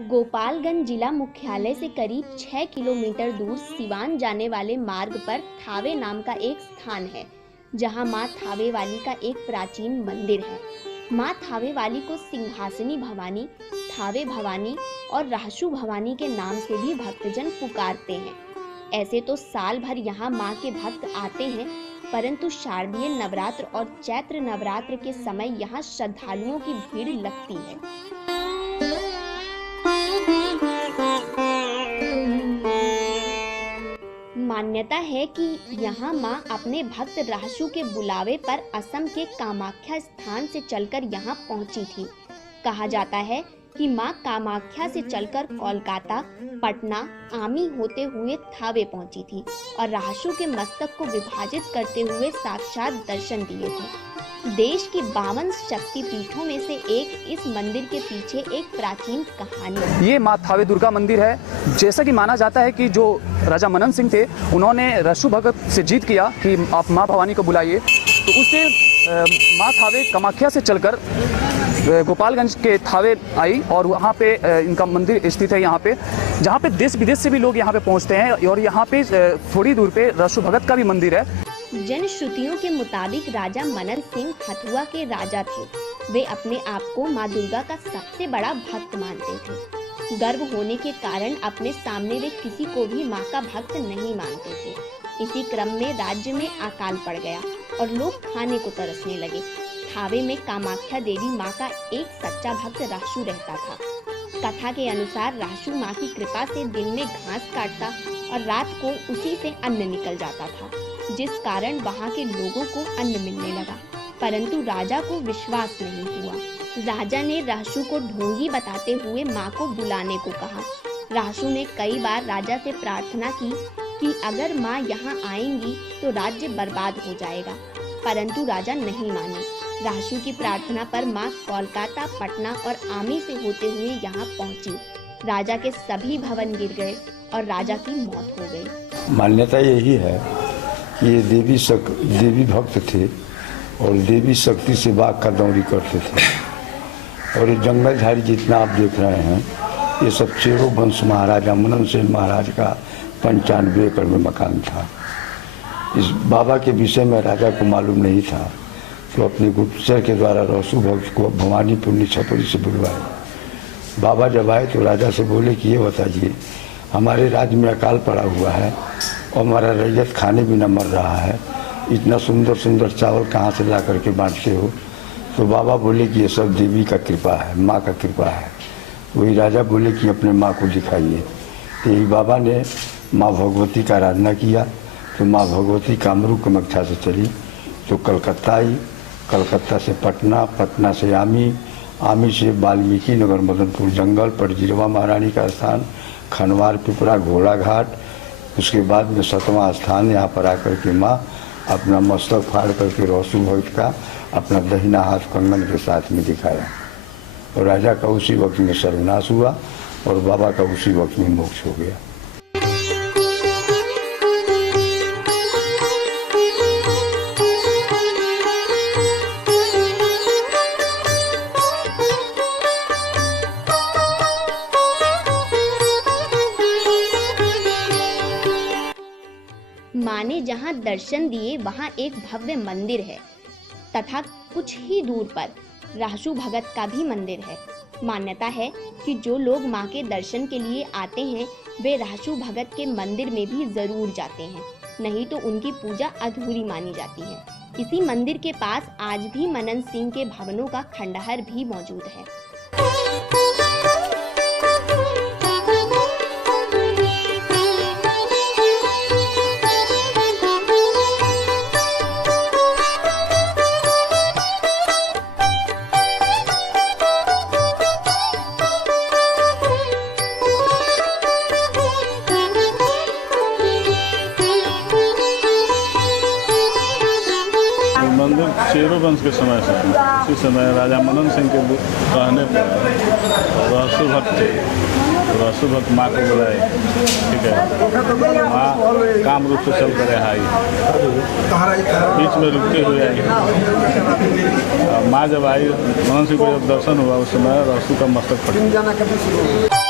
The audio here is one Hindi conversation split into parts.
गोपालगंज जिला मुख्यालय से करीब 6 किलोमीटर दूर सिवान जाने वाले मार्ग पर थावे नाम का एक स्थान है, जहां मां थावे वाली का एक प्राचीन मंदिर है। मां थावे वाली को सिंहासनी भवानी, थावे भवानी और राशु भवानी के नाम से भी भक्तजन पुकारते हैं। ऐसे तो साल भर यहाँ मां के भक्त आते हैं, परंतु शारदीय नवरात्र और चैत्र नवरात्र के समय यहाँ श्रद्धालुओं की भीड़ लगती है। मान्यता है कि यहाँ मां अपने भक्त राशु के बुलावे पर असम के कामाख्या स्थान से चलकर यहाँ पहुँची थी। कहा जाता है कि मां कामाख्या से चलकर कोलकाता, पटना, आमी होते हुए थावे पहुंची थी और राशु के मस्तक को विभाजित करते हुए साक्षात दर्शन दिए थे। देश की 52 शक्ति पीठों में से एक इस मंदिर के पीछे एक प्राचीन कहानी है। ये मां थावे दुर्गा मंदिर है। जैसा कि माना जाता है कि जो राजा मनन सिंह थे, उन्होंने रसु भगत से जीत किया कि आप मां भवानी को बुलाइए, तो उससे मां थावे कामाख्या से चलकर गोपालगंज के थावे आई और वहाँ पे इनका मंदिर स्थित है। यहाँ पे जहाँ पे देश विदेश से भी लोग यहाँ पे पहुँचते हैं और यहाँ पे थोड़ी दूर पे रसु भगत का भी मंदिर है। जन श्रुतियों के मुताबिक राजा मनन सिंह हथुआ के राजा थे। वे अपने आप को मां दुर्गा का सबसे बड़ा भक्त मानते थे। गर्व होने के कारण अपने सामने वे किसी को भी मां का भक्त नहीं मानते थे। इसी क्रम में राज्य में अकाल पड़ गया और लोग खाने को तरसने लगे। थावे में कामाख्या देवी मां का एक सच्चा भक्त राशु रहता था। कथा के अनुसार राशु मां की कृपा से दिन में घास काटता और रात को उसी से अन्न निकल जाता था, जिस कारण वहां के लोगों को अन्न मिलने लगा। परंतु राजा को विश्वास नहीं हुआ। राजा ने राशु को ढोंगी बताते हुए मां को बुलाने को कहा। राशु ने कई बार राजा से प्रार्थना की कि अगर मां यहाँ आएंगी तो राज्य बर्बाद हो जाएगा, परंतु राजा नहीं माने। राशु की प्रार्थना पर मां कोलकाता, पटना और आमी से होते हुए यहाँ पहुँची। राजा के सभी भवन गिर गए और राजा की मौत हो गई। मान्यता यही है कि ये देवी भक्त थे और देवी शक्ति से बाघ का दौरी करते थे। और ये जंगल झाड़ी जितना आप देख रहे हैं, ये सब चेरो वंश महाराजा मनन सिंह महाराज का 95 एकड़ में मकान था। इस बाबा के विषय में राजा को मालूम नहीं था, तो अपने गुप्तचर के द्वारा रसु भक्त को भवानीपुर निछापुरी से बुलवाया। बाबा जब आए तो राजा से बोले कि ये बताइए, हमारे राज्य में अकाल पड़ा हुआ है और हमारा रैयत खाने बिना मर रहा है, इतना सुंदर सुंदर चावल कहाँ से ला करके बांटते हो? तो बाबा बोले कि ये सब देवी का कृपा है, माँ का कृपा है। वही राजा बोले कि अपने माँ को दिखाइए। तो यही बाबा ने माँ भगवती का आराधना किया, तो माँ भगवती कामरूप कामाख्या से चली तो कलकत्ता आई, कलकत्ता से पटना, पटना से आमी, आमी से वाल्मीकि नगर, मदनपुर जंगल, पटजिरवा महारानी का स्थान, खनवार पिपरा, घोड़ा घाट, उसके बाद में 7वां स्थान यहाँ पर आकर के माँ अपना मस्तक फाड़ करके रसु भक्त का अपना दहिना हाथ कंगन के साथ में दिखाया और राजा का उसी वक्त में सर्वनाश हुआ और बाबा का उसी वक्त में मोक्ष हो गया। मां ने जहां दर्शन दिए वहां एक भव्य मंदिर है तथा कुछ ही दूर पर राशु भगत का भी मंदिर है। मान्यता है कि जो लोग मां के दर्शन के लिए आते हैं वे राशु भगत के मंदिर में भी जरूर जाते हैं, नहीं तो उनकी पूजा अधूरी मानी जाती है। इसी मंदिर के पास आज भी मनन सिंह के भवनों का खंडहर भी मौजूद है। मंदिर चेरो वंश के समय से उसी समय राजा मनन सिंह के कहने पर रहसु भक्त थे, रहसु भक्त माँ को बुलाए, ठीक है। माँ काम रूप से चल कर आई, बीच में रुकते हुए आई। माँ जब आई, मनन सिंह को जब दर्शन हुआ, उस समय रहसु का मस्तक फट गया।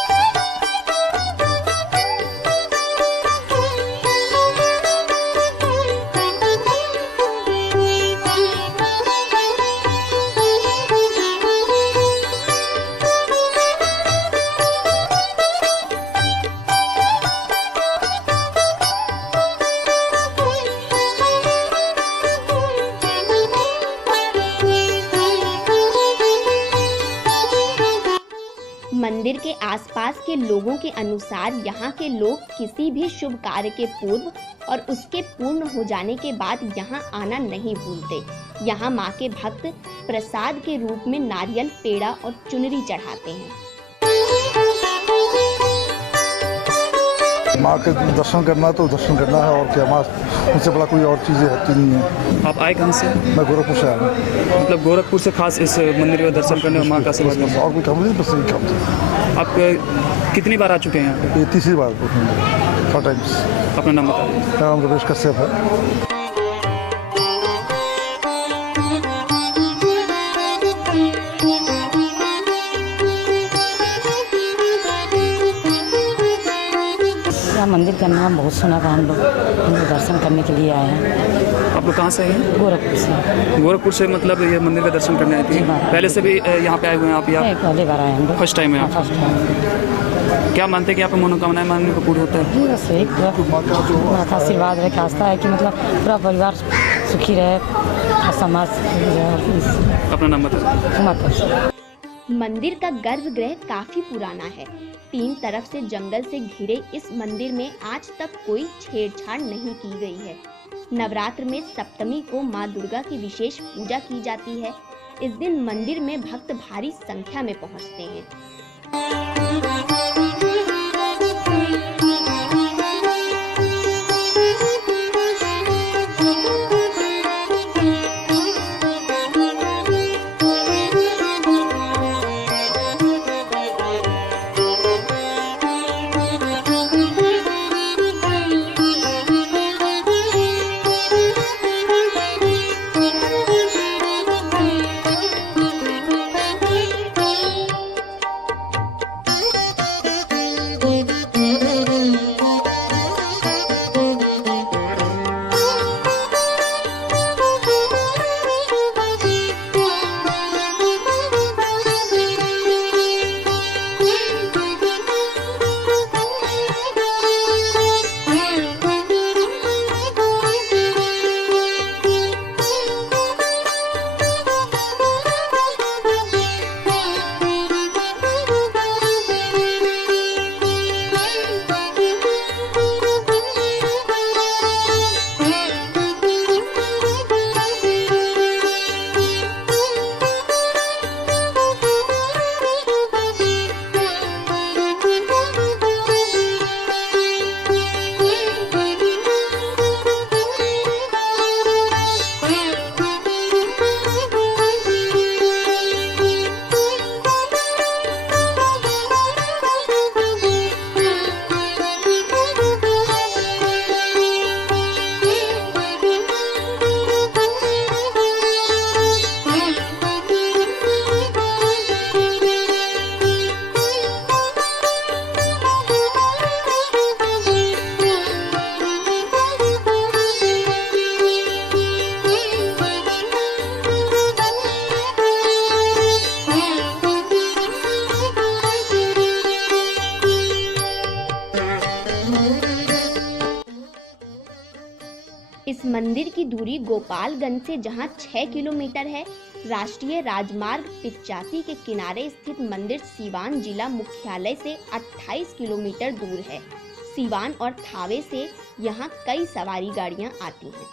मंदिर के आसपास के लोगों के अनुसार यहाँ के लोग किसी भी शुभ कार्य के पूर्व और उसके पूर्ण हो जाने के बाद यहाँ आना नहीं भूलते। यहाँ माँ के भक्त प्रसाद के रूप में नारियल, पेड़ा और चुनरी चढ़ाते हैं। माँ के दर्शन करना तो दर्शन करना है, और क्या, माँ उनसे बड़ा कोई और चीज़ें होती नहीं है। आप आए कहाँ से? मैं गोरखपुर से आया हूँ। मतलब गोरखपुर से खास इस मंदिर का दर्शन करने और माँ का सेवा करने? और कोई काम नहीं, बस यही काम था। आप कितनी बार आ चुके हैं यहाँ पे? ये तीसरी बार 4 टाइम्स। अपना नाम बताइए। मेरा नाम रमेश कश्यप है। मंदिर का नाम बहुत सुना था, हम लोग दर्शन करने के लिए आए हैं। आप लोग कहाँ से आए हैं? गोरखपुर से। गोरखपुर से, मतलब ये मंदिर का दर्शन करने आए थे? पहले से भी यहाँ पे आए हुए हैं आप? या पहले बार आए हैं? फर्स्ट टाइम है आप? First time. क्या मानते हैं कि यहाँ पे मनोकामनाएं मांगने को पूर्ण होता है? जी बस एक माँ का आशीर्वाद रहे, आस्था है कि मतलब पूरा परिवार सुखी रहे और समाज। अपना नाम बताइए। मंदिर का गर्भगृह काफी पुराना है। 3 तरफ से जंगल से घिरे इस मंदिर में आज तक कोई छेड़छाड़ नहीं की गई है। नवरात्र में सप्तमी को माँ दुर्गा की विशेष पूजा की जाती है। इस दिन मंदिर में भक्त भारी संख्या में पहुँचते हैं। इस मंदिर की दूरी गोपालगंज से जहां 6 किलोमीटर है, राष्ट्रीय राजमार्ग 85 के किनारे स्थित मंदिर सीवान जिला मुख्यालय से 28 किलोमीटर दूर है। सीवान और थावे से यहां कई सवारी गाड़ियां आती हैं।